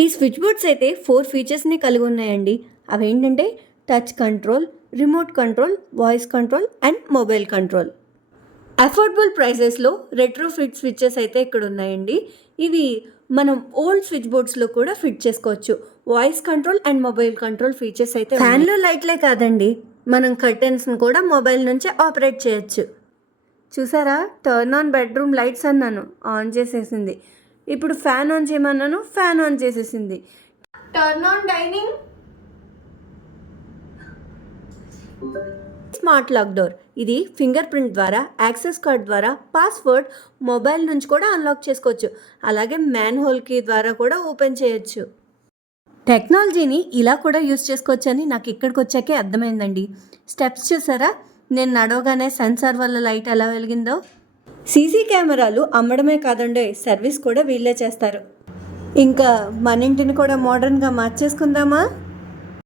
ఈ switch boards అయితే 4 ఫీచర్స్ని కలిగి ఉన్నాయండి. అవేంటంటే touch control, remote control, voice control and mobile control. Affordable ప్రైసెస్లో రెట్రో ఫిట్ స్విచ్చెస్ అయితే ఇక్కడ ఉన్నాయండి. ఇవి మనం ఓల్డ్ స్విచ్ బోర్డ్స్లో కూడా ఫిట్ చేసుకోవచ్చు. Voice control and mobile control features అయితే ఫ్యాన్లో లైట్లే కాదండి, మనం కర్టెన్స్ని కూడా మొబైల్ నుంచే ఆపరేట్ చేయొచ్చు. చూసారా, టర్న్ ఆన్ బెడ్రూమ్ లైట్స్ అన్నాను, ఆన్ చేసేసింది. ఇప్పుడు ఫ్యాన్ ఆన్ చేయమన్నాను, ఫ్యాన్ ఆన్ చేసేసింది. Turn on dining, smart lock door. ఇది ఫింగర్ ప్రింట్ ద్వారా, యాక్సెస్ కార్డ్ ద్వారా, పాస్వర్డ్ మొబైల్ నుంచి కూడా అన్లాక్ చేసుకోవచ్చు. అలాగే మ్యాన్ హోల్ కీ ద్వారా కూడా ఓపెన్ చేయొచ్చు. టెక్నాలజీని ఇలా కూడా యూస్ చేసుకోవచ్చని నాకు ఇక్కడికి వచ్చాకే అర్థమైందండి. స్టెప్స్ చూసారా, నేను నడవగానే సెన్సార్ వల్ల లైట్ ఎలా వెలిగిందో. సీసీ కెమెరాలు అమ్మడమే కాదండి, సర్వీస్ కూడా వీళ్ళే చేస్తారు. ఇంకా మన ఇంటిని కూడా మోడర్న్గా మార్చేసుకుందామా?